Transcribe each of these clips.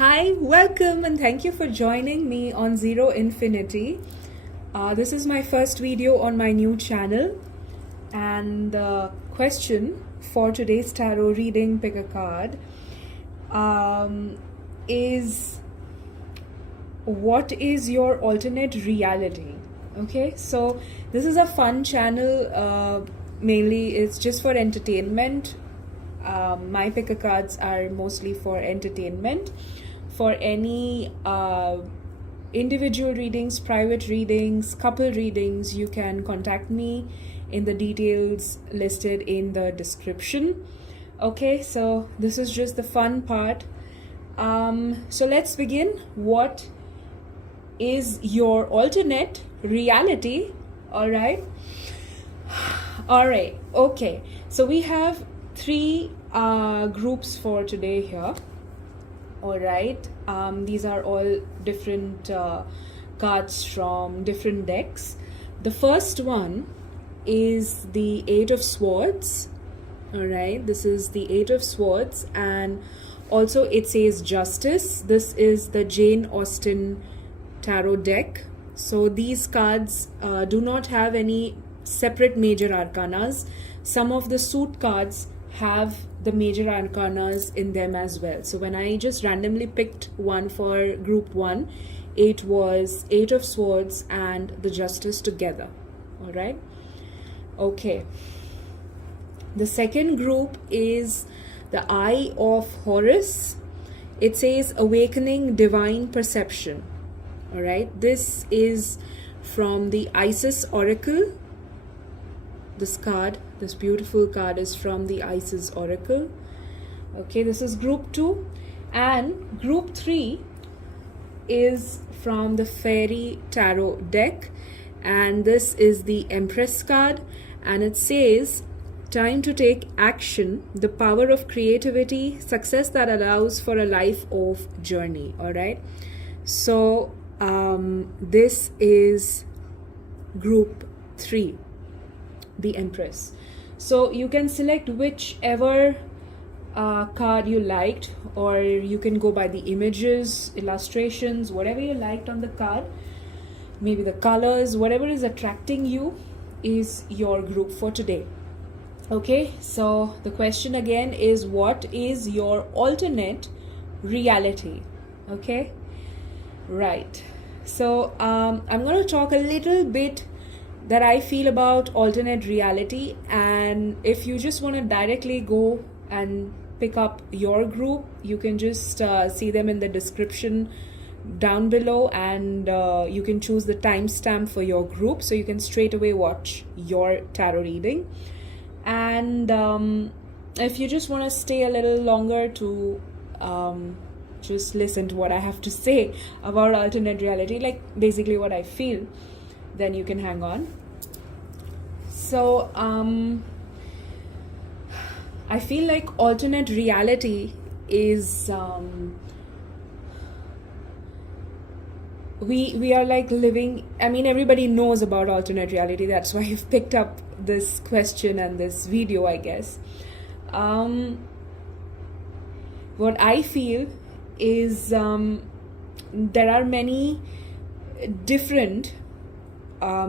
Hi, welcome, and thank you for joining me on Zero Infinity. This is my first video on my new channel, and the question for today's tarot reading, pick a card, is what is your alternate reality? Okay, so this is a fun channel. Mainly, it's just for entertainment. My pick a cards are mostly for entertainment. For any individual readings, private readings, couple readings, you can contact me in the details listed in the description. Okay, so this is just the fun part. So let's begin. What is your alternate reality? All right. Okay, so we have three groups for today here. All right, these are all different cards from different decks. The first one is the Eight of Swords. All right, this is the Eight of Swords, and also it says Justice. This is the Jane Austen tarot deck. So these cards do not have any separate major arcanas. Some of the suit cards have the major arcanas in them as well. So when I just randomly picked one for group one, it was Eight of Swords and the Justice together. All right. Okay. The second group is the Eye of Horus. It says Awakening Divine Perception. All right. This is from the Isis Oracle. This beautiful card is from the Isis Oracle. Okay, this is group 2. And group 3 is from the Fairy Tarot deck. And this is the Empress card. And it says, time to take action, the power of creativity, success that allows for a life of journey. All right. So this is group 3. The Empress. So you can select whichever card you liked, or you can go by the images, illustrations, whatever you liked on the card. Maybe the colors, whatever is attracting you is your group for today. Okay, so the question again is, what is your alternate reality? Okay, right. So I'm going to talk a little bit that I feel about alternate reality, and if you just want to directly go and pick up your group, you can just see them in the description down below, and you can choose the timestamp for your group, so you can straight away watch your tarot reading. And if you just want to stay a little longer to just listen to what I have to say about alternate reality, like basically what I feel, then you can hang on. So I feel like alternate reality is we are like living, I mean, everybody knows about alternate reality. That's why I've picked up this question and this video, I guess. What I feel is there are many different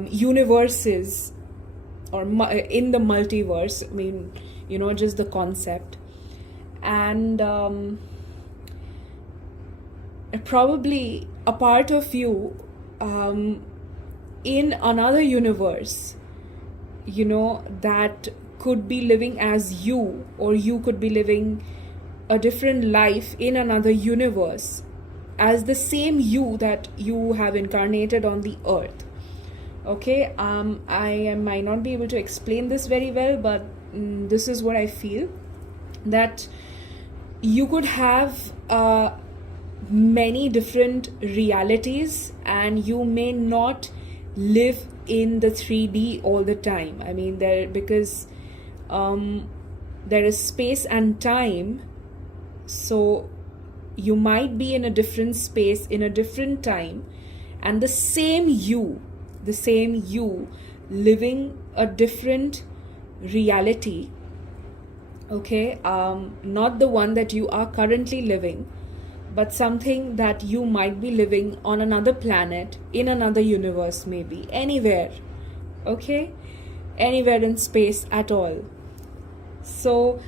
universes or in the multiverse. I mean, you know, just the concept. And probably a part of you in another universe, you know, that could be living as you, or you could be living a different life in another universe as the same you that you have incarnated on the earth. Okay, I might not be able to explain this very well, but this is what I feel, that you could have many different realities, and you may not live in the 3D all the time. I mean, because there is space and time, so you might be in a different space in a different time, and the same you living a different reality. Okay, not the one that you are currently living, but something that you might be living on another planet, in another universe, maybe anywhere. Okay, anywhere in space at all. So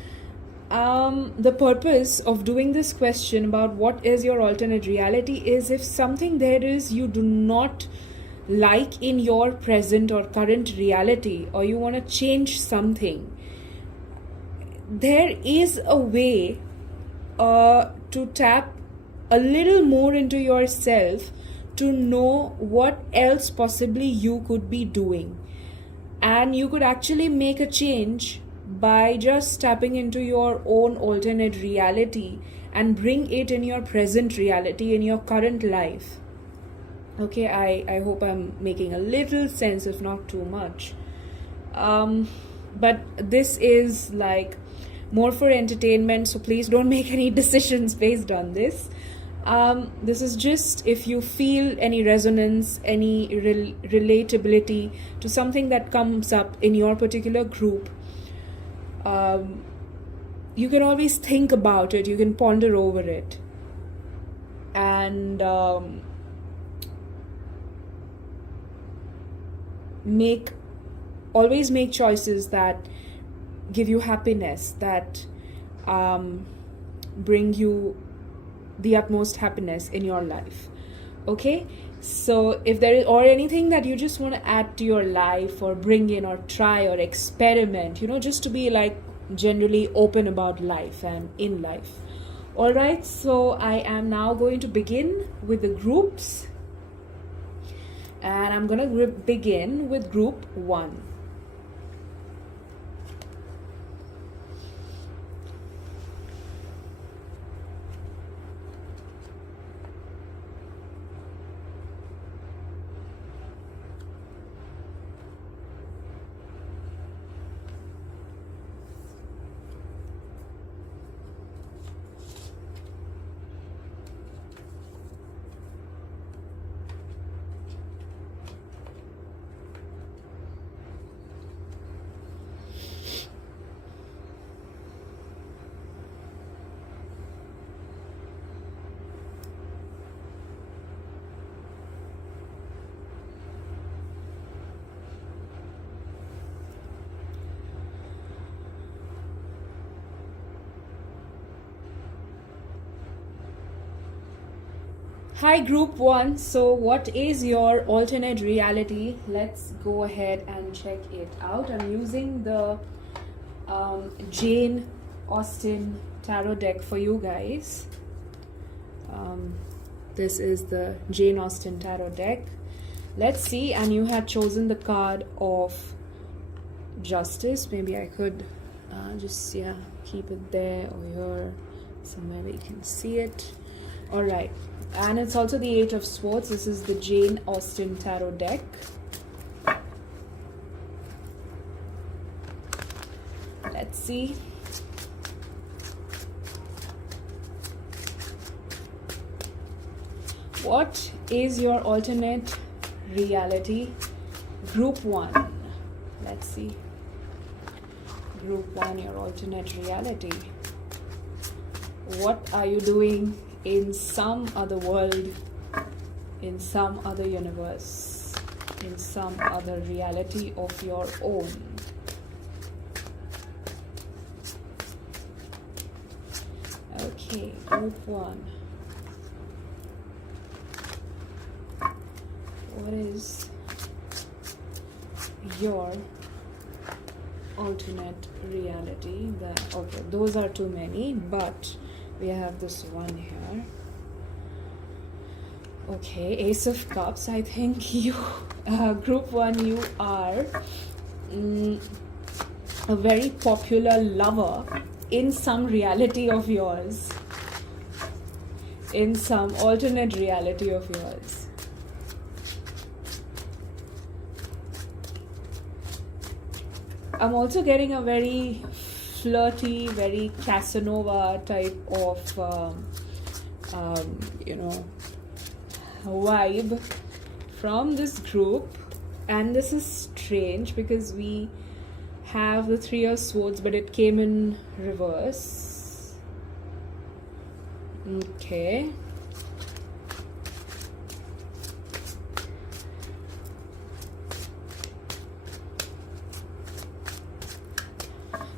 the purpose of doing this question about what is your alternate reality is, if something there is you do not like in your present or current reality, or you want to change something, there is a way to tap a little more into yourself to know what else possibly you could be doing. And you could actually make a change by just tapping into your own alternate reality and bring it in your present reality, in your current life. Okay, I hope I'm making a little sense, if not too much. But this is like more for entertainment, so please don't make any decisions based on this. This is just if you feel any resonance, any relatability to something that comes up in your particular group. You can always think about it, you can ponder over it, and always make choices that give you happiness, that bring you the utmost happiness in your life. Okay, so if there is, or anything that you just want to add to your life or bring in or try or experiment, just to be like generally open about life and in life. All right, so I am now going to begin with the groups, and I'm going to begin with group 1. Hi group 1, so what is your alternate reality? Let's go ahead and check it out. I'm using the Jane Austen tarot deck for you guys. This is the Jane Austen tarot deck. Let's see, and you had chosen the card of Justice. Maybe I could just keep it there or here somewhere where you can see it. All right, and it's also the 8 of Swords. This is the Jane Austen tarot deck. Let's see. What is your alternate reality? Group 1. Let's see. Group 1, your alternate reality. What are you doing in some other world, in some other universe, in some other reality of your own? Okay, group 1. What is your alternate reality? Okay, those are too many, but we have this one here. Okay, Ace of Cups. I think you, group 1, you are a very popular lover in some reality of yours, in some alternate reality of yours. I'm also getting a very flirty, very Casanova type of vibe from this group. And this is strange because we have the 3 of Swords, but it came in reverse. Okay.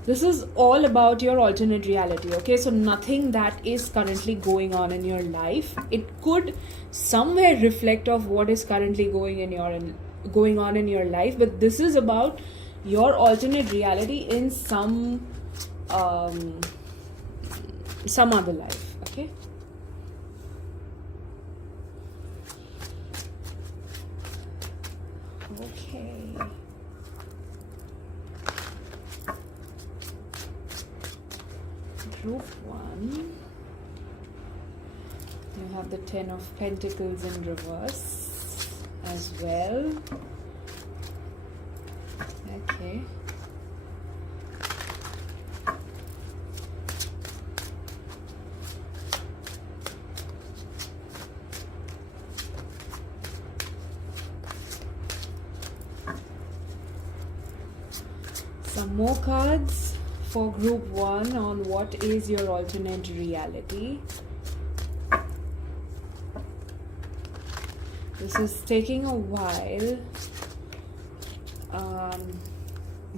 This is all about your alternate reality, okay? So nothing that is currently going on in your life. It could somewhere reflect of what is currently going on in your life, but this is about your alternate reality in some other life, okay? Okay. Group 1, you have the 10 of Pentacles in reverse as well. Okay. Some more cards for group 1 on what is your alternate reality. This is taking a while,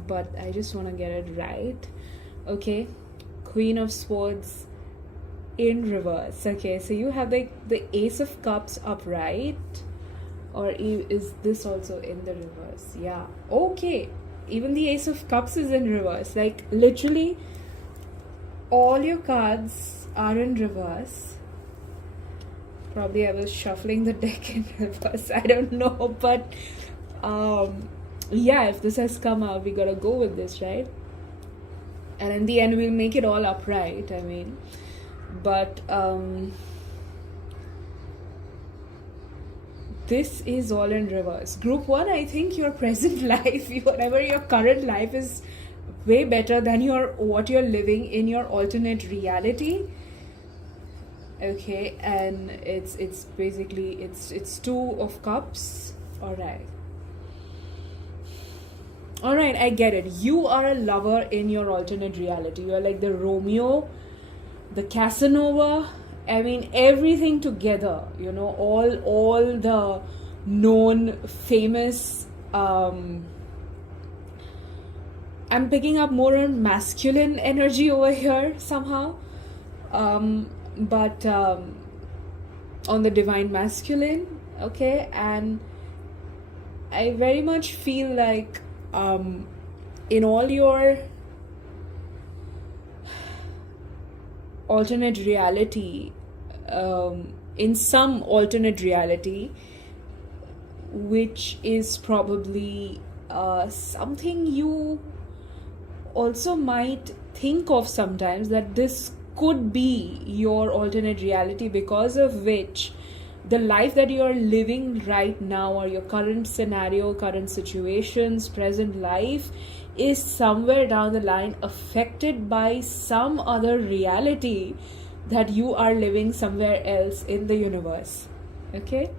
but I just want to get it right. Okay, Queen of Swords in reverse. Okay, so you have the Ace of Cups upright, or is this also in the reverse? Yeah, okay. Even the Ace of Cups is in reverse. Like literally all your cards are in reverse. Probably I was shuffling the deck in reverse. I don't know, but yeah, if this has come out, we gotta go with this, right? And in the end, we'll make it all upright. I mean, but this is all in reverse. Group 1, I think your present life, whatever your current life is way better than what you're living in your alternate reality. Okay, and it's basically it's 2 of Cups. All right, I get it. You are a lover in your alternate reality. You are like the Romeo, the Casanova, I mean everything together, all the known famous I'm picking up more on masculine energy over here somehow, but on the divine masculine, okay? And I very much feel like in all your alternate reality, in some alternate reality, which is probably something you also might think of sometimes, that this could be your alternate reality, because of which the life that you are living right now, or your current scenario, current situations, present life, is somewhere down the line affected by some other reality that you are living somewhere else in the universe. Okay,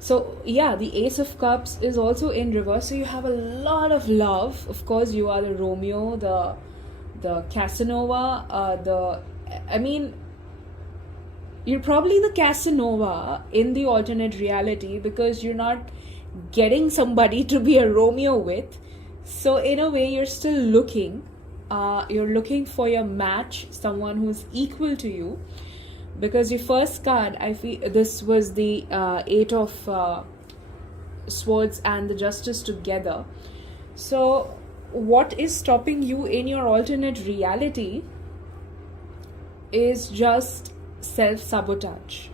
so yeah, the Ace of Cups is also in reverse, so you have a lot of love. Of course, you are the Romeo, the Casanova, you're probably the Casanova in the alternate reality, because you're not getting somebody to be a Romeo with. So in a way, you're still looking. You're looking for your match, someone who's equal to you. Because your first card, I feel this was the 8 of Swords and the Justice together. So what is stopping you in your alternate reality is just self-sabotage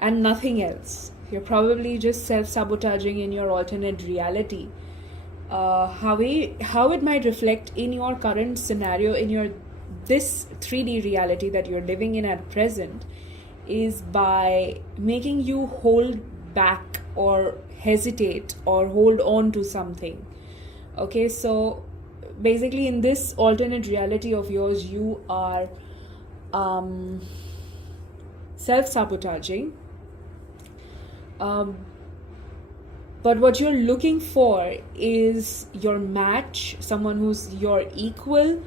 and nothing else. You're probably just self-sabotaging in your alternate reality. How it might reflect in your current scenario, in this 3D reality that you're living in at present, is by making you hold back or hesitate or hold on to something. Okay, so basically in this alternate reality of yours, you are self-sabotaging, but what you're looking for is your match, someone who's your equal.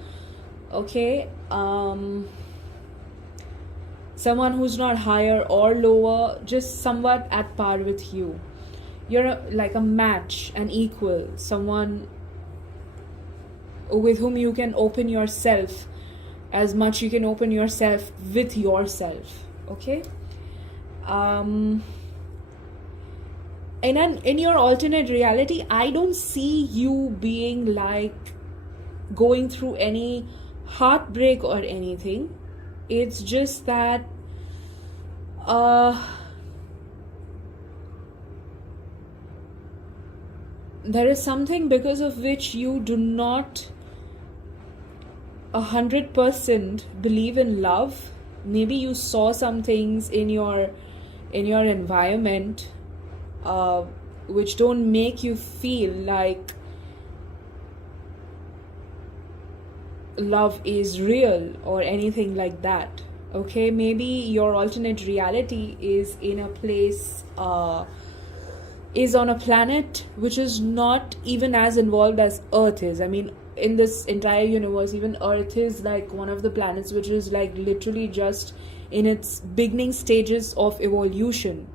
Okay, someone who's not higher or lower, just somewhat at par with you. You're like a match, an equal, someone with whom you can open yourself as much you can open yourself with yourself. Okay. In your alternate reality, I don't see you being like going through any heartbreak or anything. It's just that there is something because of which you do not 100% believe in love. Maybe you saw some things in your environment which don't make you feel like love is real or anything like that. Okay, maybe your alternate reality is in a place, is on a planet which is not even as involved as Earth is. I mean, in this entire universe, even Earth is like one of the planets which is like literally just in its beginning stages of evolution,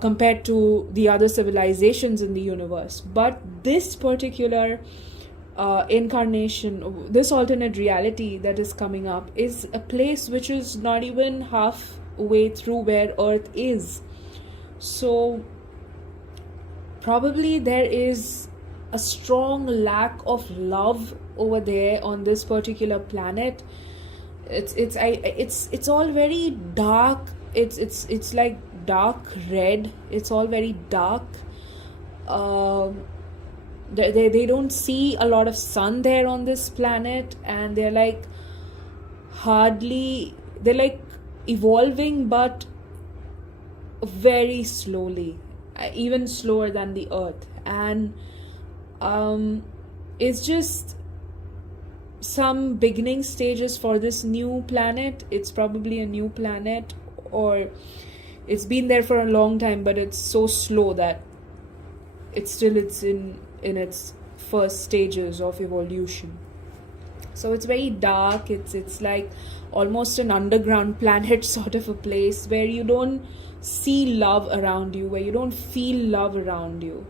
compared to the other civilizations in the universe. But this particular incarnation, this alternate reality that is coming up, is a place which is not even halfway through where Earth is. So probably there is a strong lack of love over there on this particular planet. It's all very dark. It's like dark red. It's all very dark. They don't see a lot of sun there on this planet, and they're like evolving, but very slowly, even slower than the Earth. And it's just some beginning stages for this new planet. It's probably a new planet, or it's been there for a long time, but it's so slow that it's in its first stages of evolution. So it's very dark. It's like almost an underground planet sort of a place where you don't see love around you, where you don't feel love around you.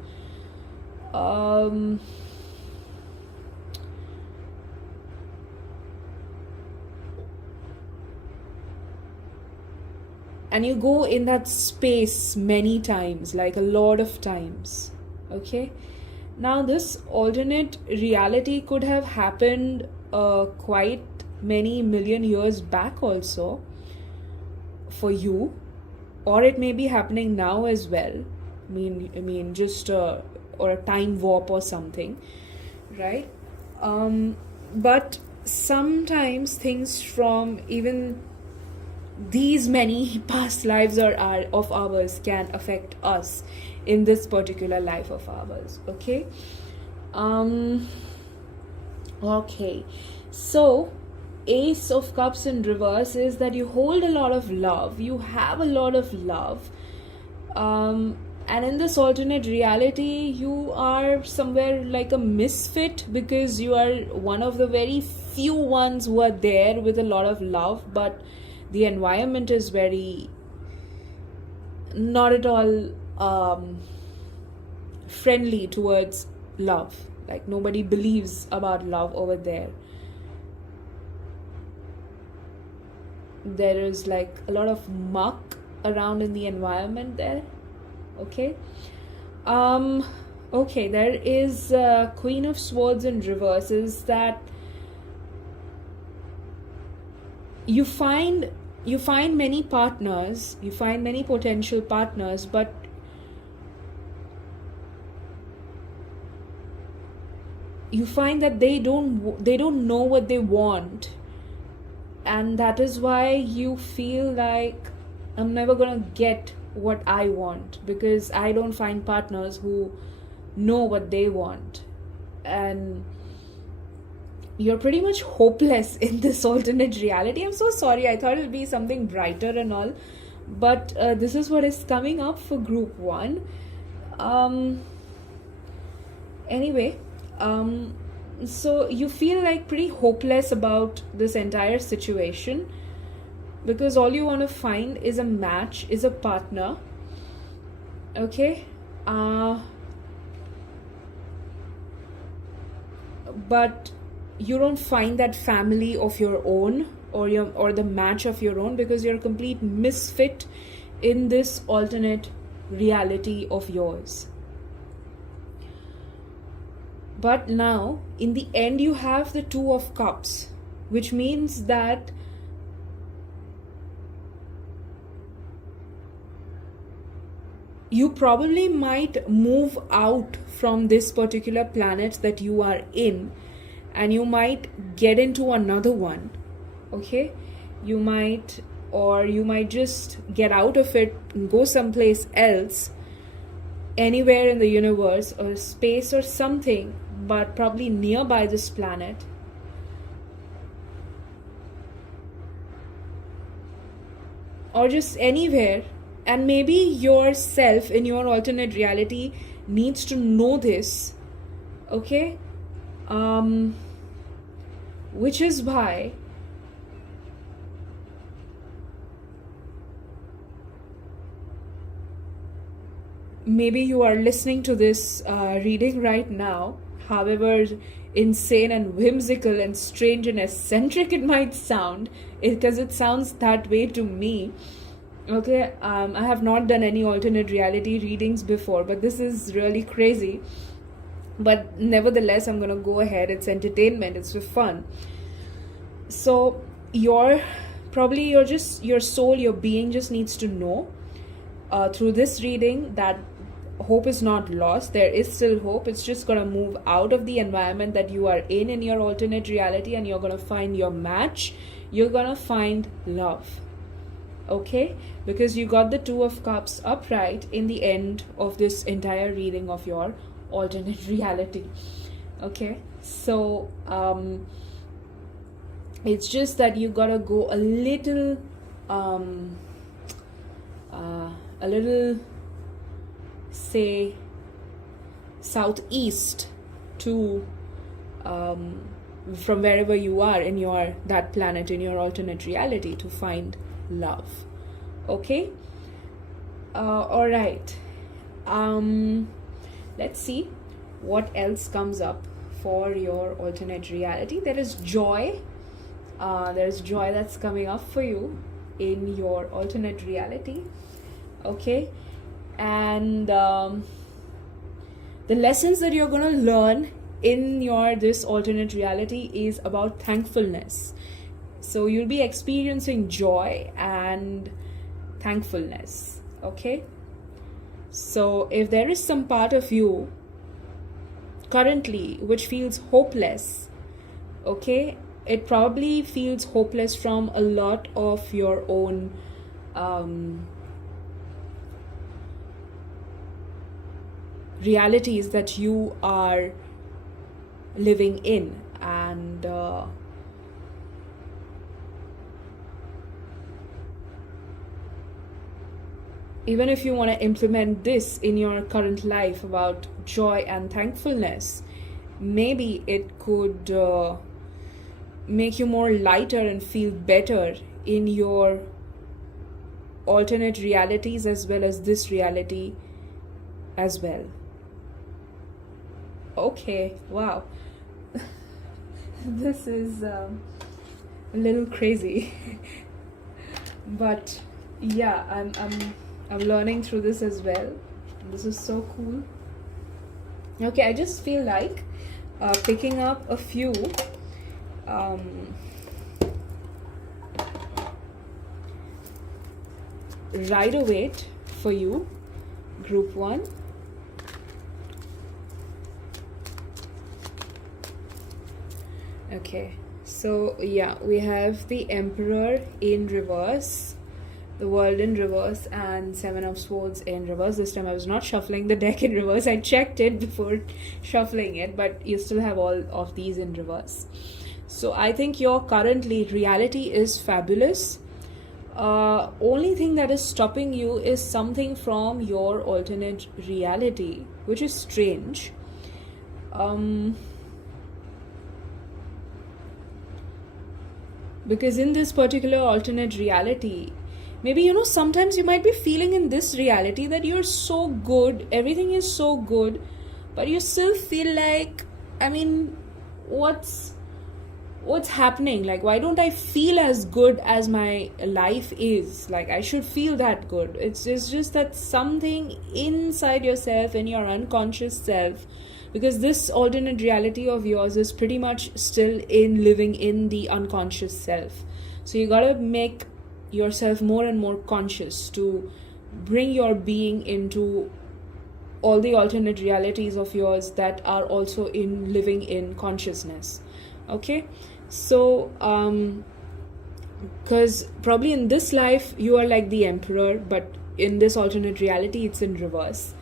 And you go in that space many times, like a lot of times. Okay. Now this alternate reality could have happened quite many million years back also for you, or it may be happening now as well. I mean just or a time warp or something, right? But sometimes things from even these many past lives of ours can affect us in this particular life of ours. Okay. Okay, so Ace of Cups in reverse is that you hold a lot of love, you have a lot of love, and in this alternate reality you are somewhere like a misfit, because you are one of the very few ones who are there with a lot of love, but the environment is very not at all friendly towards love. Like nobody believes about love over there. There is like a lot of muck around in the environment there. Okay. Okay, there is Queen of Swords in reverse, is that you find many partners, you find many potential partners, but you find that they don't know what they want, and that is why you feel like I'm never gonna get what I want, because I don't find partners who know what they want, and you're pretty much hopeless in this alternate reality. I'm so sorry, I thought it'll be something brighter and all, but this is what is coming up for group 1. Anyway, so you feel like pretty hopeless about this entire situation, because all you want to find is a match, is a partner. Okay, but you don't find that family of your own, or the match of your own, because you're a complete misfit in this alternate reality of yours. But now in the end you have the Two of Cups, which means that you probably might move out from this particular planet that you are in, and you might get into another one. Okay, you might just get out of it and go someplace else, anywhere in the universe or space or something, but probably nearby this planet. Or just anywhere. And maybe yourself in your alternate reality needs to know this. Okay, which is why maybe you are listening to this reading right now, however insane and whimsical and strange and eccentric it might sound, because it sounds that way to me. Okay, I have not done any alternate reality readings before, but this is really crazy. But nevertheless, I'm gonna go ahead. It's entertainment, it's for fun. So your soul, your being just needs to know through this reading that hope is not lost. There is still hope. It's just gonna move out of the environment that you are in your alternate reality, and you're gonna find your match. You're gonna find love. Okay, because you got the Two of Cups upright in the end of this entire reading of your alternate reality. Okay, so it's just that you gotta go a little say southeast to from wherever you are in that planet, in your alternate reality, to find love. Okay, all right, let's see what else comes up for your alternate reality. There is joy. There's joy that's coming up for you in your alternate reality. Okay, and the lessons that you're going to learn in this alternate reality is about thankfulness. So you'll be experiencing joy and thankfulness. Okay, so if there is some part of you currently which feels hopeless, okay, it probably feels hopeless from a lot of your own realities that you are living in, and even if you want to implement this in your current life about joy and thankfulness, maybe it could make you more lighter and feel better in your alternate realities as well as this reality as well. Okay, wow. This is a little crazy. But yeah, I'm learning through this as well. This is so cool. Okay, I just feel like picking up a few Rider-Waite for you, group 1. Okay, so yeah, we have the Emperor in reverse, the World in reverse, and Seven of Swords in reverse. This time I was not shuffling the deck in reverse. I checked it before shuffling it, but you still have all of these in reverse. So I think your currently reality is fabulous. Only thing that is stopping you is something from your alternate reality, which is strange. Because in this particular alternate reality, maybe, sometimes you might be feeling in this reality that you're so good, everything is so good, but you still feel like, what's happening? Like, why don't I feel as good as my life is? Like, I should feel that good. It's just that something inside yourself, in your unconscious self, because this alternate reality of yours is pretty much still in living in the unconscious self. So you gotta make yourself more and more conscious to bring your being into all the alternate realities of yours that are also in living in consciousness. Okay, so because probably in this life you are like the emperor, but in this alternate reality it's in reverse.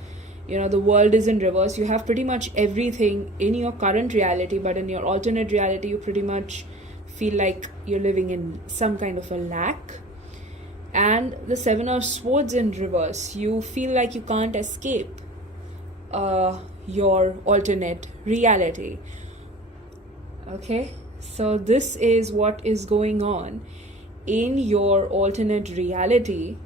The world is in reverse. You have pretty much everything in your current reality, but in your alternate reality you pretty much feel like you're living in some kind of a lack. And the Seven of Swords in reverse, you feel like you can't escape your alternate reality. Okay, so this is what is going on in your alternate reality,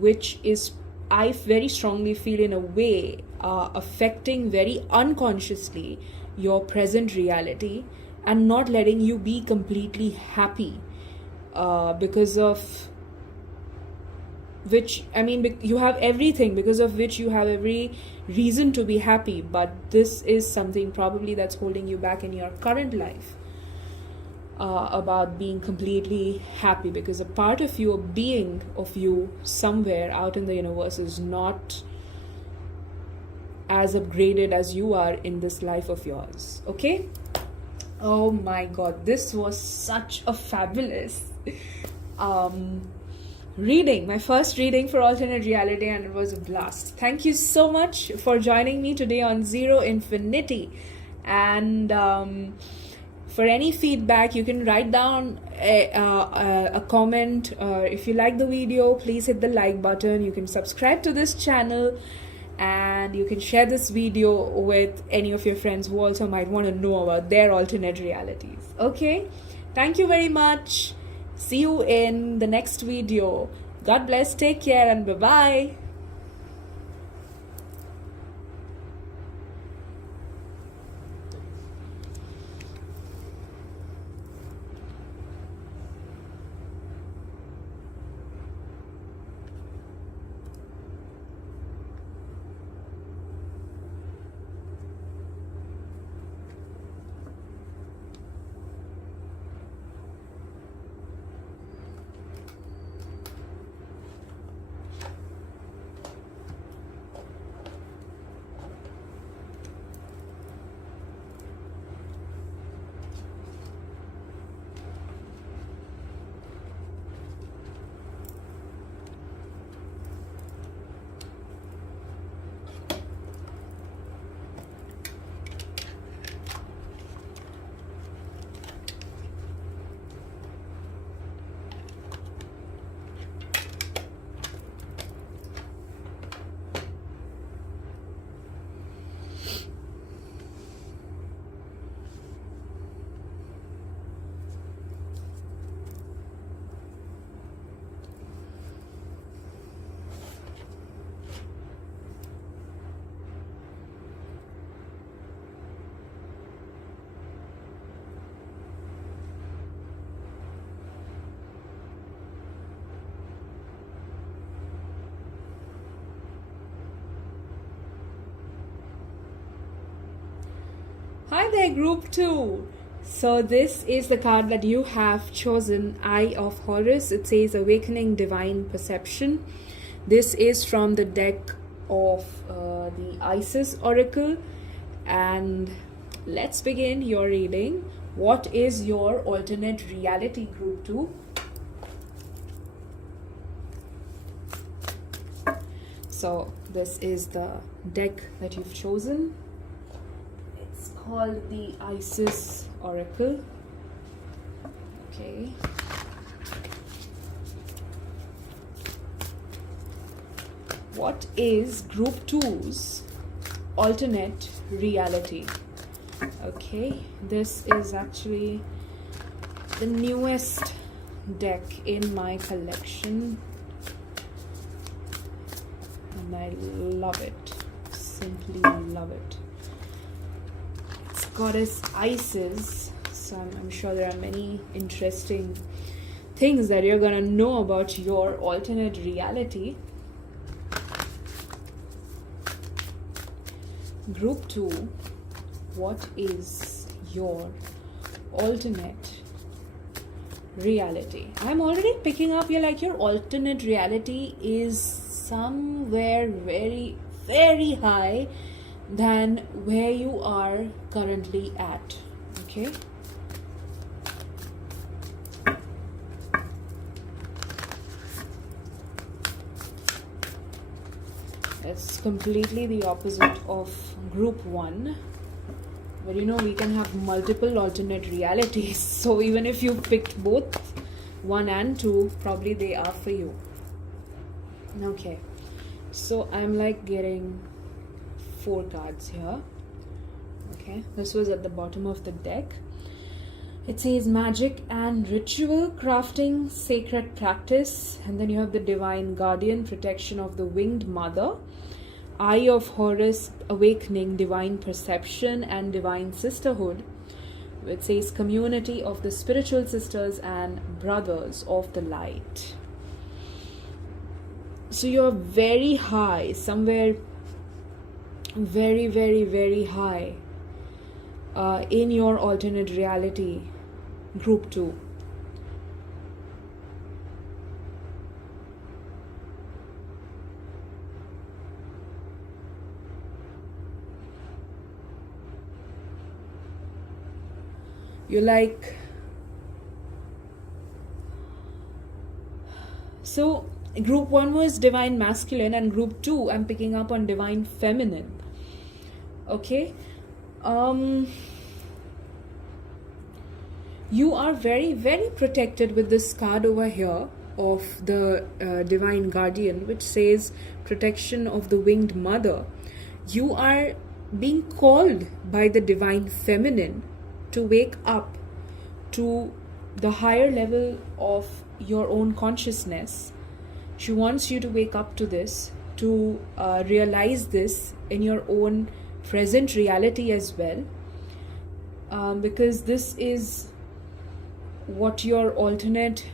which is, I very strongly feel, in a way affecting very unconsciously your present reality and not letting you be completely happy, because of which, you have everything, because of which you have every reason to be happy, but this is something probably that's holding you back in your current life, about being completely happy, because a part of you, a being of you somewhere out in the universe, is not as upgraded as you are in this life of yours. Okay? Oh my god, this was such a fabulous reading, my first reading for alternate reality, and it was a blast. Thank you so much for joining me today on Zero Infinity. And for any feedback, you can write down a comment. If you like the video, please hit the like button. You can subscribe to this channel, and you can share this video with any of your friends who also might want to know about their alternate realities. Okay, thank you very much. See you in the next video. God bless, take care, and bye-bye. Hi there, group 2. So this is the card that you have chosen, Eye of Horus. It says Awakening Divine Perception. This is from the deck of the Isis Oracle. And let's begin your reading. What is your alternate reality, group 2? So this is the deck that you've chosen. It's called the Isis Oracle. Okay. What is group 2's alternate reality? Okay, this is actually the newest deck in my collection, and I love it, simply love it. It's Goddess Isis, so I'm sure there are many interesting things that you're gonna know about your alternate reality. Group 2, what is your alternate reality? I'm already picking up your alternate reality is somewhere very, very high than where you are currently at. Okay, it's completely the opposite of group 1. But we can have multiple alternate realities. So even if you picked both 1 and 2, probably they are for you. Okay. So I'm getting 4 cards here. Okay. This was at the bottom of the deck. It says magic and ritual, crafting, sacred practice. And then you have the divine guardian, protection of the winged mother. Eye of Horus, awakening, divine perception, and divine sisterhood. It says community of the spiritual sisters and brothers of the light. So you're very high, somewhere very, very, very high in your alternate reality, group 2. You're so group 1 was divine masculine, and group 2 I'm picking up on divine feminine. Okay, you are very, very protected with this card over here of the divine guardian, which says protection of the winged mother. You are being called by the divine feminine to wake up to the higher level of your own consciousness. She wants you to wake up to this, to realize this in your own present reality as well, because this is what your alternate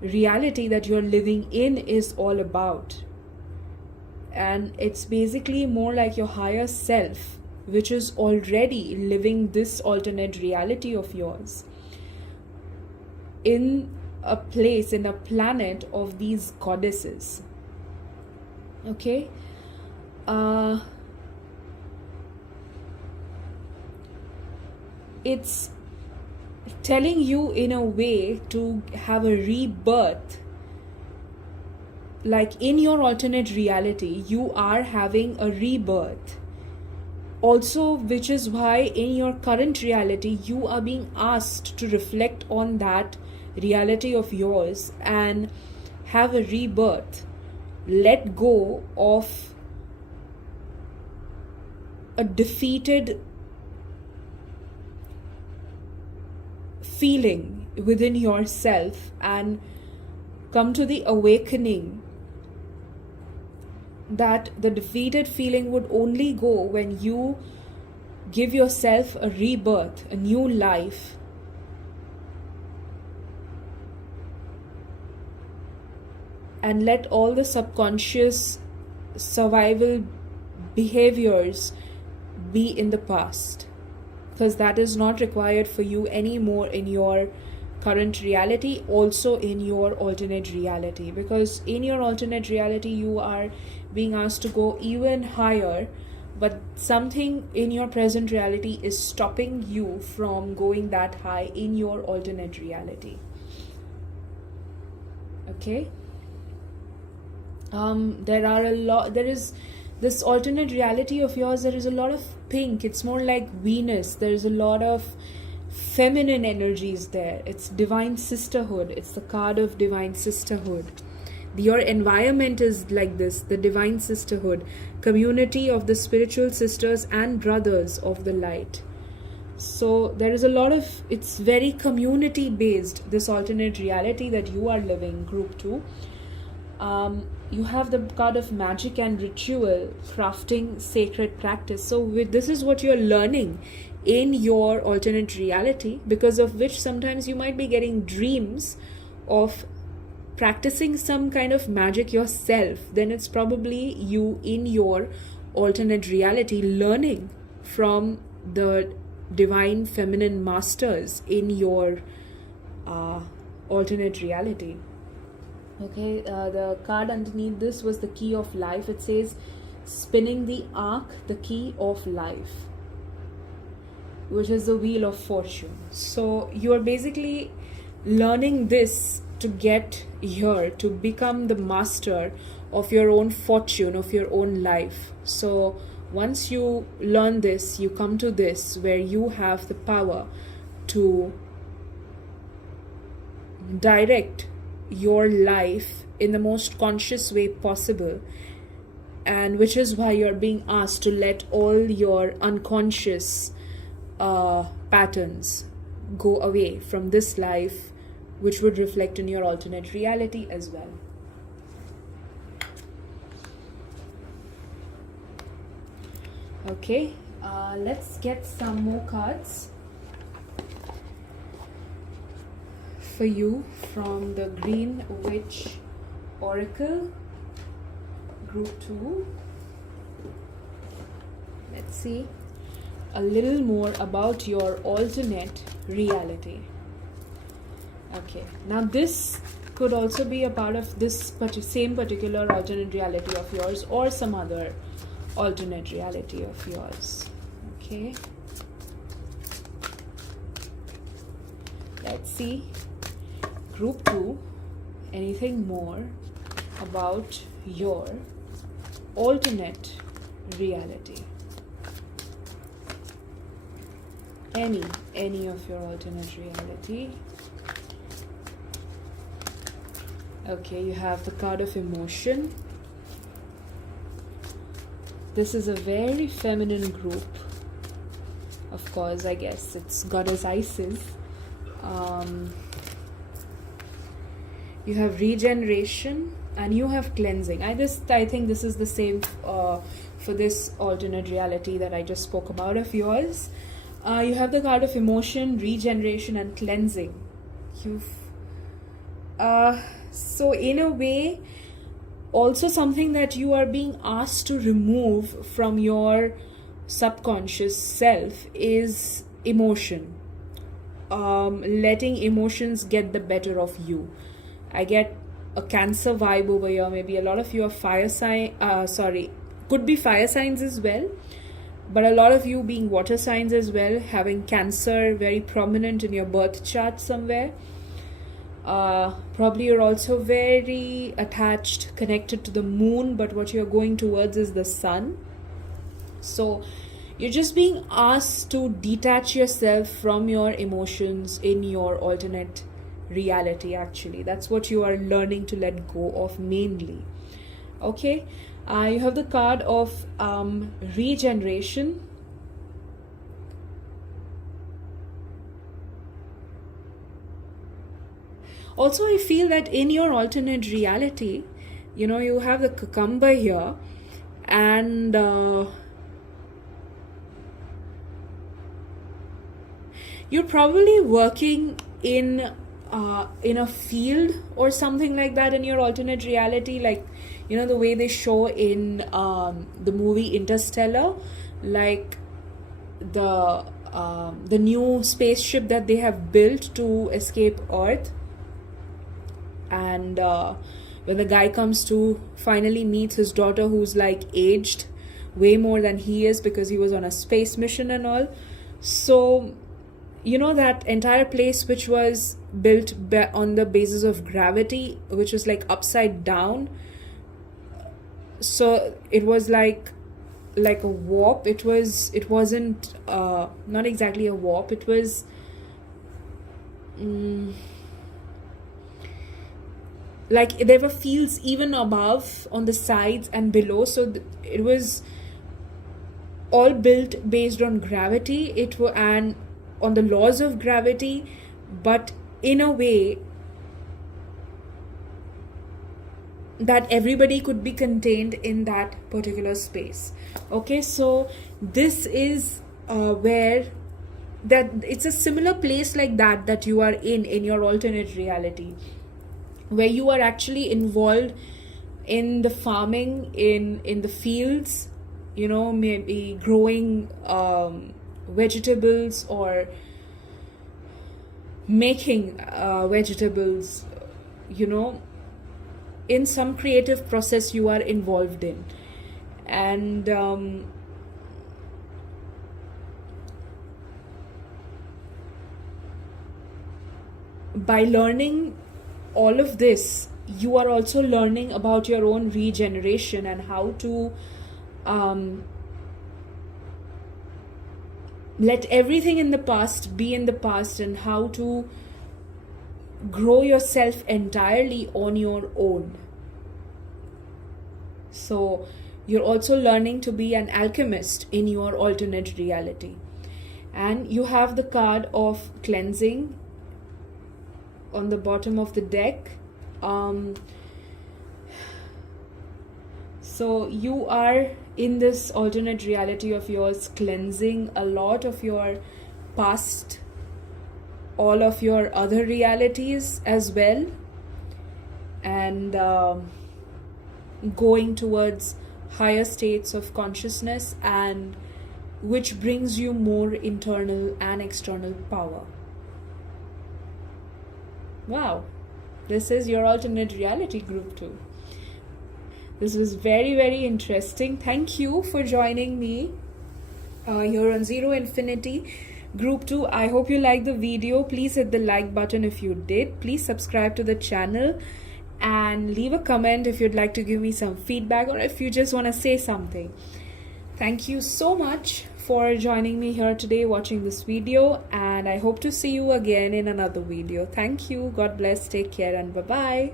reality that you're living in is all about. And it's basically more like your higher self, which is already living this alternate reality of yours in a place, in a planet of these goddesses. Okay, it's telling you in a way to have a rebirth. Like in your alternate reality, you are having a rebirth also, which is why in your current reality you are being asked to reflect on that reality of yours and have a rebirth. Let go of a defeated feeling within yourself and come to the awakening that the defeated feeling would only go when you give yourself a rebirth, a new life. And let all the subconscious survival behaviors be in the past, because that is not required for you anymore in your current reality, also in your alternate reality, because in your alternate reality you are being asked to go even higher, but something in your present reality is stopping you from going that high in your alternate reality. Okay, there is this alternate reality of yours, there is a lot of pink. It's more like Venus. There is a lot of feminine energies there. It's divine sisterhood. It's the card of divine sisterhood. Your environment is like this, the divine sisterhood, community of the spiritual sisters and brothers of the light. So there is a lot of, it's very community based, this alternate reality that you are living, group 2. You have the card of magic and ritual, crafting sacred practice. So this is what you're learning in your alternate reality, because of which sometimes you might be getting dreams of practicing some kind of magic yourself. Then it's probably you in your alternate reality learning from the divine feminine masters in your alternate reality. Okay, the card underneath this was the key of life. It says, spinning the arc, the key of life, which is the wheel of fortune. So you are basically learning this to get here, to become the master of your own fortune, of your own life. So once you learn this, you come to this where you have the power to direct your life in the most conscious way possible, and which is why you're being asked to let all your unconscious patterns go away from this life, which would reflect in your alternate reality as well. Okay, let's get some more cards for you from the Green Witch Oracle, group 2. Let's see a little more about your alternate reality. Okay, now this could also be a part of this same particular alternate reality of yours, or some other alternate reality of yours. Okay, let's see, group 2, anything more about your alternate reality. Any of your alternate reality. Okay, you have the card of emotion. This is a very feminine group. Of course, I guess it's goddess Isis. You have regeneration and you have cleansing. I think this is the same for this alternate reality that I just spoke about of yours. You have the card of emotion, regeneration and cleansing. So in a way, also something that you are being asked to remove from your subconscious self is emotion. Letting emotions get the better of you. I get a Cancer vibe over here. Maybe a lot of you are fire sign, could be fire signs as well, but a lot of you being water signs as well, having Cancer very prominent in your birth chart somewhere. Probably you're also very attached, connected to the moon, but what you're going towards is the sun. So you're just being asked to detach yourself from your emotions in your alternate reality. Actually, that's what you are learning to let go of mainly. Okay, you have the card of regeneration. Also, I feel that in your alternate reality, you have the cucumber here, and you're probably working in a field or something like that in your alternate reality, like the way they show in the movie Interstellar, like the new spaceship that they have built to escape Earth. And when the guy comes to finally meet his daughter, who's like aged way more than he is because he was on a space mission and all. So, that entire place which was built on the basis of gravity, which was like upside down. So it was like a warp. It wasn't not exactly a warp. It was like there were fields even above on the sides and below, so it was all built based on gravity, and on the laws of gravity, but in a way that everybody could be contained in that particular space. Okay, so this is where that it's a similar place like that you are in your alternate reality, where you are actually involved in the farming, in the fields, you know, maybe growing vegetables or making vegetables, you know, in some creative process you are involved in. And by learning all of this, you are also learning about your own regeneration and how to let everything in the past be in the past, and how to grow yourself entirely on your own. So you're also learning to be an alchemist in your alternate reality. And you have the card of cleansing on the bottom of the deck. So you are in this alternate reality of yours cleansing a lot of your past, all of your other realities as well, and going towards higher states of consciousness, and which brings you more internal and external power. Wow, this is your alternate reality group 2. This was very, very interesting. Thank you for joining me here on Zero Infinity Group 2. I hope you liked the video. Please hit the like button if you did. Please subscribe to the channel and leave a comment if you'd like to give me some feedback, or if you just want to say something. Thank you so much for joining me here today watching this video, and I hope to see you again in another video. Thank you. God bless. Take care, and bye-bye.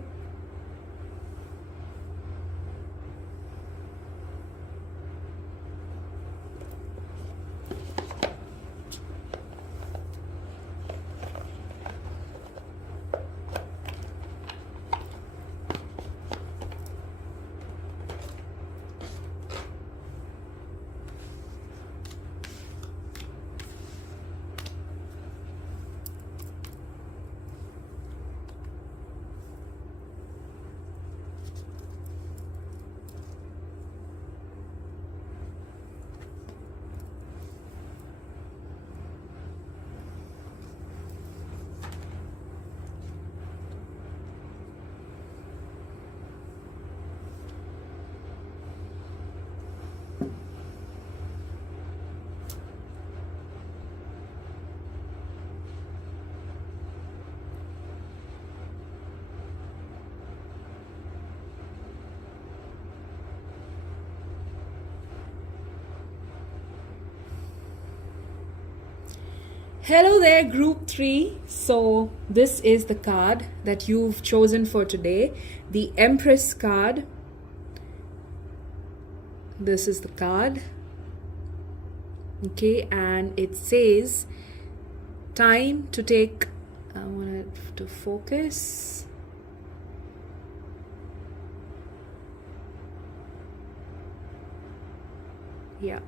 Hello there, group 3. So this is the card that you've chosen for today, the Empress card. This is the card. Okay, and it says time to take, I want it to focus. Yeah.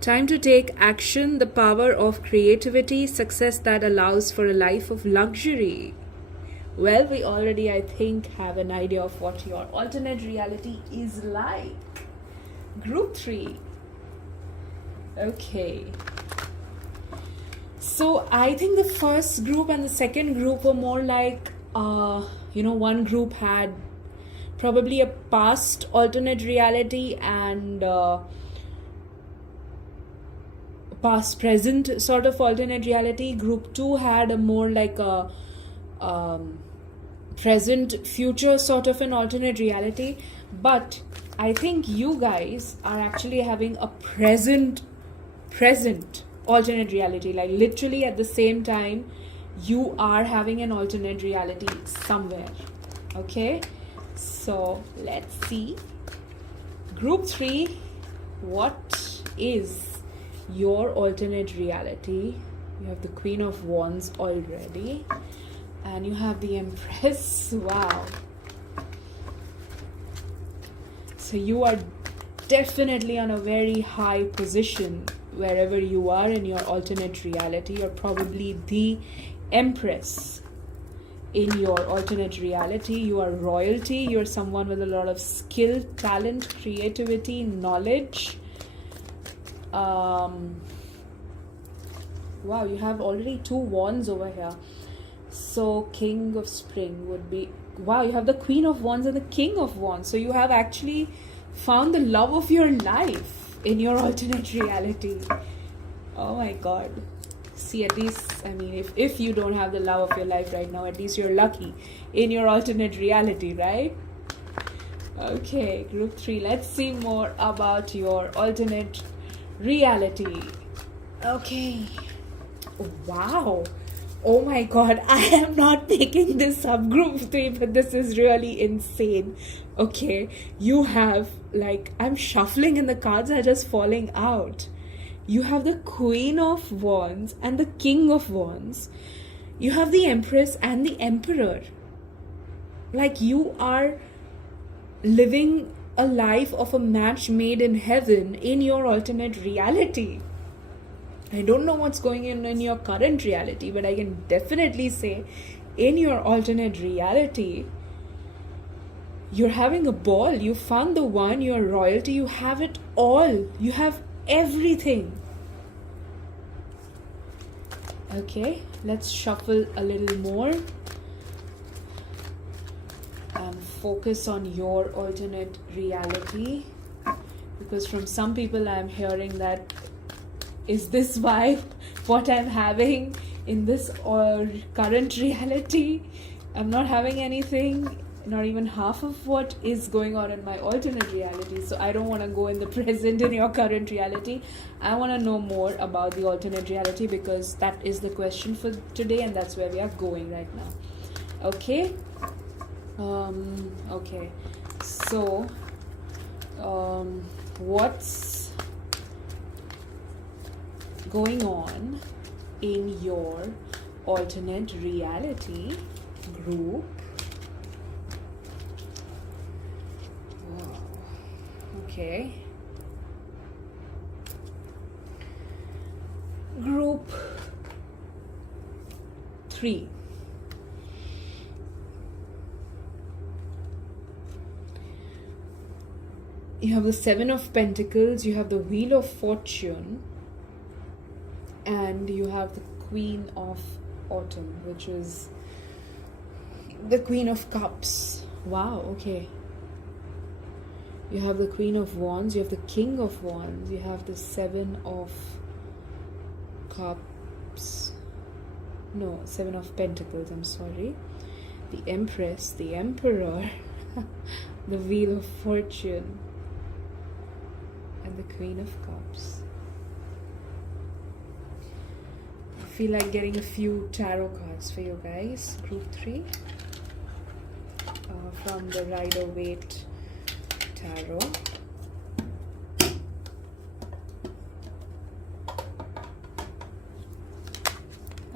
Time to take action, the power of creativity, success that allows for a life of luxury. Well, we already, I think, have an idea of what your alternate reality is like. Group 3. Okay. So I think the first group and the second group were more like, one group had probably a past alternate reality and past present sort of alternate reality. Group 2 had a more like a present future sort of an alternate reality, but I think you guys are actually having a present alternate reality, like literally at the same time you are having an alternate reality somewhere. Okay, So let's see. Group 3, what is your alternate reality? You have the Queen of Wands already. And you have the Empress. Wow. So you are definitely on a very high position wherever you are in your alternate reality. You're probably the Empress in your alternate reality. You are royalty. You're someone with a lot of skill, talent, creativity, knowledge. Wow, you have already 2 wands over here. So King of Spring would be, wow, you have the Queen of Wands and the King of Wands. So you have actually found the love of your life in your alternate reality. Oh my God. See, at least, I mean, if you don't have the love of your life right now, at least you're lucky in your alternate reality, right? Okay, group 3, let's see more about your alternate reality. Okay. Wow. Oh my God, I am not making this up, group 3, but this is really insane. Okay, you have, like, I'm shuffling and the cards are just falling out. You have the Queen of Wands and the King of Wands. You have the Empress and the Emperor. Like, you are living a life of a match made in heaven in your alternate reality. I don't know what's going on in your current reality, but I can definitely say in your alternate reality, you're having a ball. You found the one, you're royalty, you have it all. You have everything. Okay, let's shuffle a little more and focus on your alternate reality, because from some people I'm hearing that, is this why what I'm having in this current reality? I'm not having anything, not even half of what is going on in my alternate reality. So I don't want to go in the present in your current reality. I want to know more about the alternate reality, because that is the question for today, and that's where we are going right now. Okay. Okay. So, what's going on in your alternate reality group? Wow. Okay. Group 3. You have the 7 of Pentacles, you have the Wheel of Fortune, and you have the Queen of Autumn, which is the Queen of Cups. Wow, okay. You have the Queen of Wands, you have the King of Wands, you have the 7 of Cups. No, 7 of Pentacles, I'm sorry. The Empress, the Emperor, the Wheel of Fortune, and the Queen of Cups. I feel like getting a few tarot cards for you guys. Group 3 from the Rider-Waite Tarot.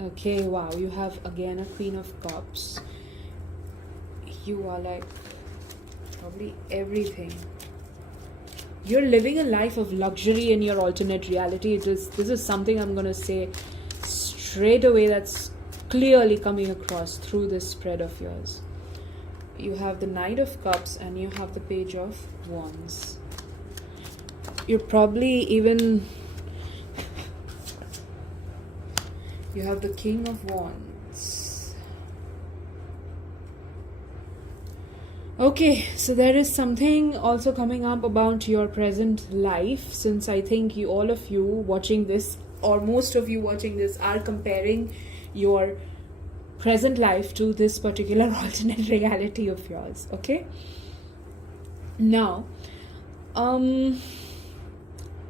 Okay, wow, you have again a Queen of Cups. You are like probably everything. You're living a life of luxury in your alternate reality. This is something I'm going to say straight away that's clearly coming across through this spread of yours. You have the Knight of Cups and you have the Page of Wands. You're probably even... You have the King of Wands. Okay, so there is something also coming up about your present life, since I think you, all of you watching this, or most of you watching this, are comparing your present life to this particular alternate reality of yours. Okay, now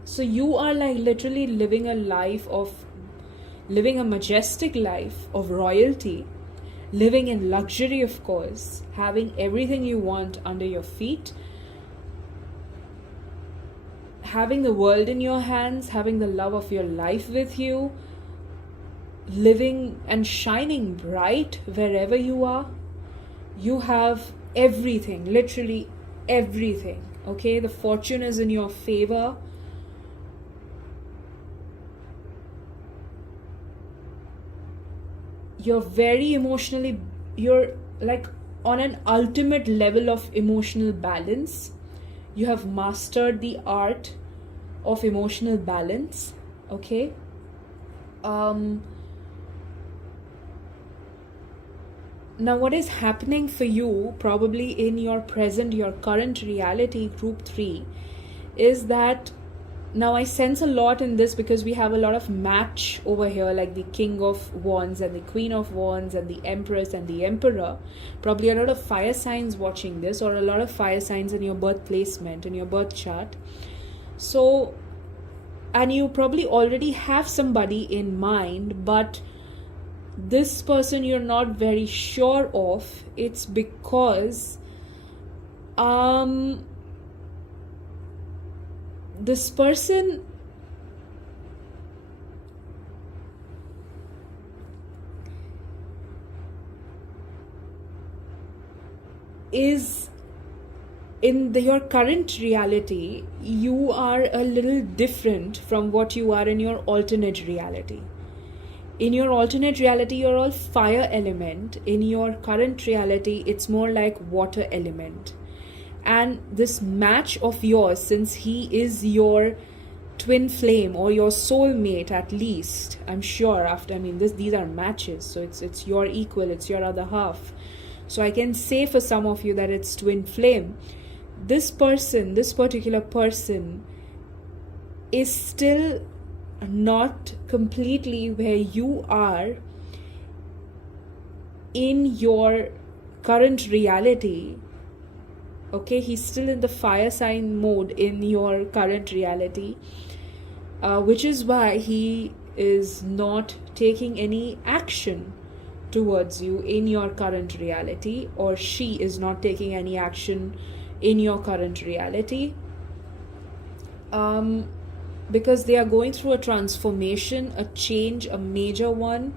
so you are like literally living a majestic life of royalty, living in luxury, of course, having everything you want under your feet, having the world in your hands, having the love of your life with you, living and shining bright wherever you are. You have everything, literally everything. Okay, the fortune is in your favor. You're very emotionally, you're like on an ultimate level of emotional balance. You have mastered the art of emotional balance. Okay. Now what is happening for you probably in your current reality, group 3, is that now I sense a lot in this because we have a lot of match over here, like the King of Wands and the Queen of Wands and the Empress and the Emperor. Probably a lot of fire signs watching this, or a lot of fire signs in your birth placement, in your birth chart. So, and you probably already have somebody in mind, but this person you're not very sure of. It's because this person is in your current reality. You are a little different from what you are in your alternate reality. In your alternate reality, you're all fire element. In your current reality, it's more like water element. And this match of yours, since he is your twin flame or your soulmate, at least, I'm sure, after, these are matches, so it's your equal, it's your other half. So I can say for some of you that it's twin flame. This person, this particular person, is still not completely where you are in your current reality. Okay, he's still in the fire sign mode in your current reality, which is why he is not taking any action towards you in your current reality, or she is not taking any action in your current reality, because they are going through a transformation, a change, a major one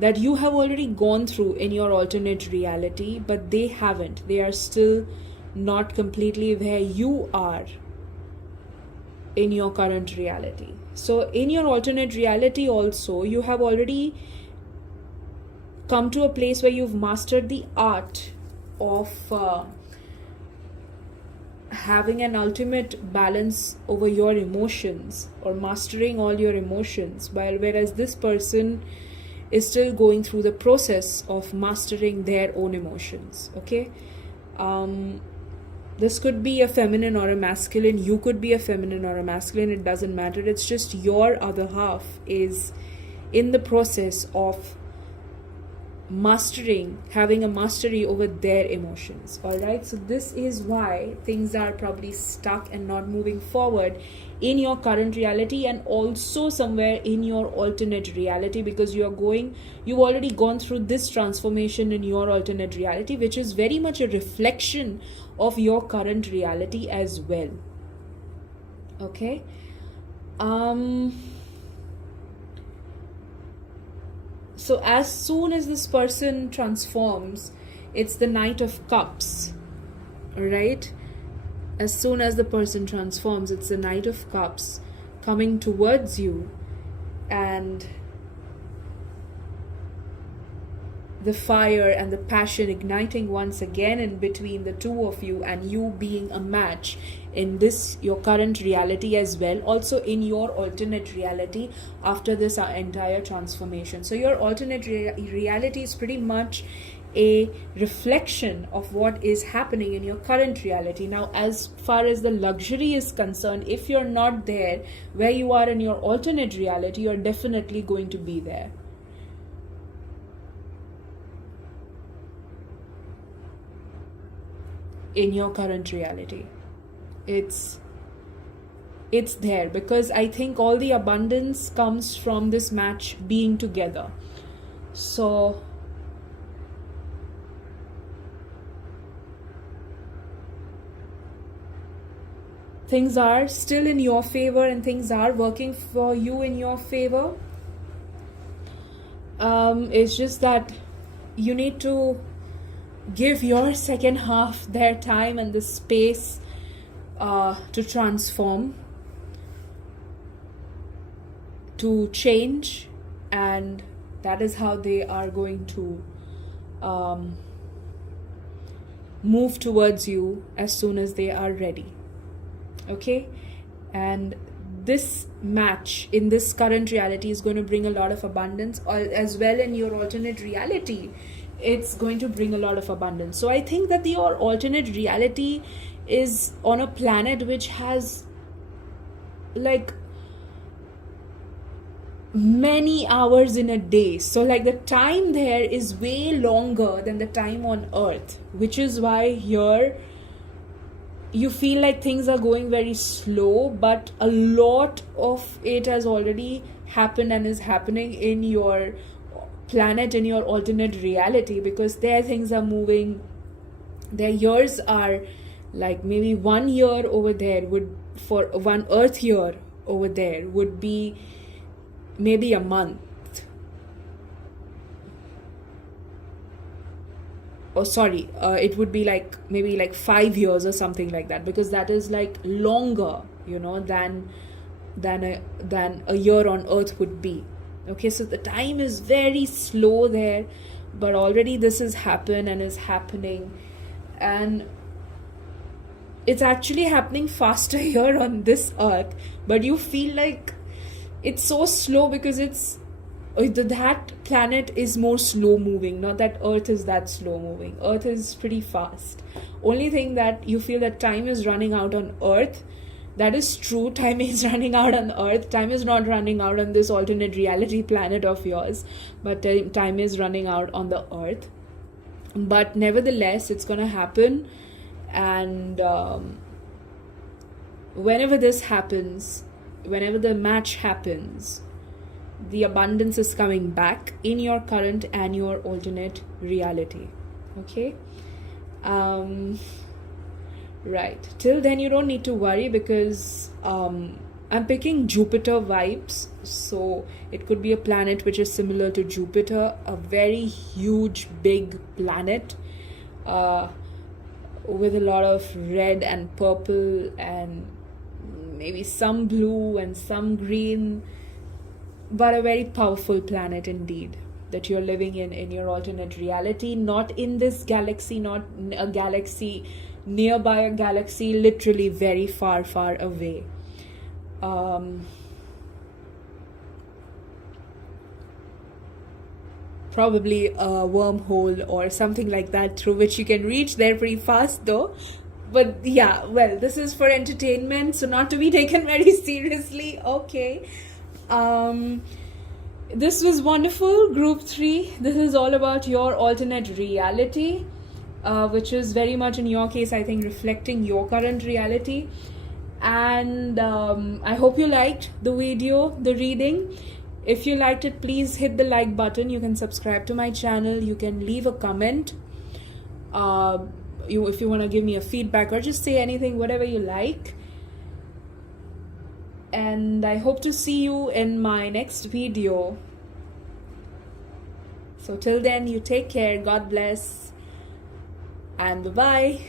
that you have already gone through in your alternate reality, but they haven't. They are still not completely where you are in your current reality. So in your alternate reality also, you have already come to a place where you've mastered the art of having an ultimate balance over your emotions, or mastering all your emotions, whereas this person is still going through the process of mastering their own emotions. Okay, this could be a feminine or a masculine. You could be a feminine or a masculine. It doesn't matter. It's just your other half is in the process of having a mastery over their emotions. All right, so this is why things are probably stuck and not moving forward in your current reality, and also somewhere in your alternate reality, because you've already gone through this transformation in your alternate reality, which is very much a reflection of your current reality as well. Okay, so as soon as this person transforms, it's the Knight of Cups, right? As soon as the person transforms, it's the Knight of Cups coming towards you, and the fire and the passion igniting once again in between the two of you, and you being a match in this your current reality as well, also in your alternate reality after this entire transformation. So your alternate reality is pretty much a reflection of what is happening in your current reality. Now, as far as the luxury is concerned, if you're not there where you are in your alternate reality, you're definitely going to be there. In your current reality, it's there, because I think all the abundance comes from this match being together. So things are still in your favor and things are working for you in your favor. It's just that you need to give your second half their time and the space to transform, to change, and that is how they are going to move towards you as soon as they are ready. Okay? And this match in this current reality is going to bring a lot of abundance, as well in your alternate reality it's going to bring a lot of abundance. So I think that your alternate reality is on a planet which has like many hours in a day. So like the time there is way longer than the time on Earth, which is why here you feel like things are going very slow, but a lot of it has already happened and is happening in your planet, in your alternate reality, because there things are moving. Their years are like maybe 1 year over there would, for 1 Earth year over there would be maybe a month. Oh, sorry, it would be like maybe like 5 years or something like that, because that is like longer, than a year on Earth would be. Okay, so the time is very slow there, but already this has happened and is happening, and it's actually happening faster here on this Earth, but you feel like it's so slow because that planet is more slow moving, not that Earth is that slow moving. Earth is pretty fast. Only thing that you feel that time is running out on Earth, that is true. Time is running out on Earth. Time is not running out on this alternate reality planet of yours, but time is running out on the Earth. But nevertheless, it's gonna happen, and whenever this happens, whenever the match happens, the abundance is coming back in your current and your alternate reality. Okay? Right. Till then, you don't need to worry, because I'm picking Jupiter vibes. So it could be a planet which is similar to Jupiter, a very huge, big planet with a lot of red and purple and maybe some blue and some green, but a very powerful planet indeed that you're living in your alternate reality, not in this galaxy, not a galaxy nearby, a galaxy literally very far, far away. Probably a wormhole or something like that through which you can reach there pretty fast though. But yeah, well, this is for entertainment, so not to be taken very seriously. Okay. This was wonderful, Group 3. This is all about your alternate reality, which is very much in your case, I think, reflecting your current reality. And I hope you liked the video, the reading. If you liked it, please hit the like button. You can subscribe to my channel. You can leave a comment. If you want to give me a feedback or just say anything, whatever you like. And I hope to see you in my next video. So till then, you take care, God bless, and bye-bye.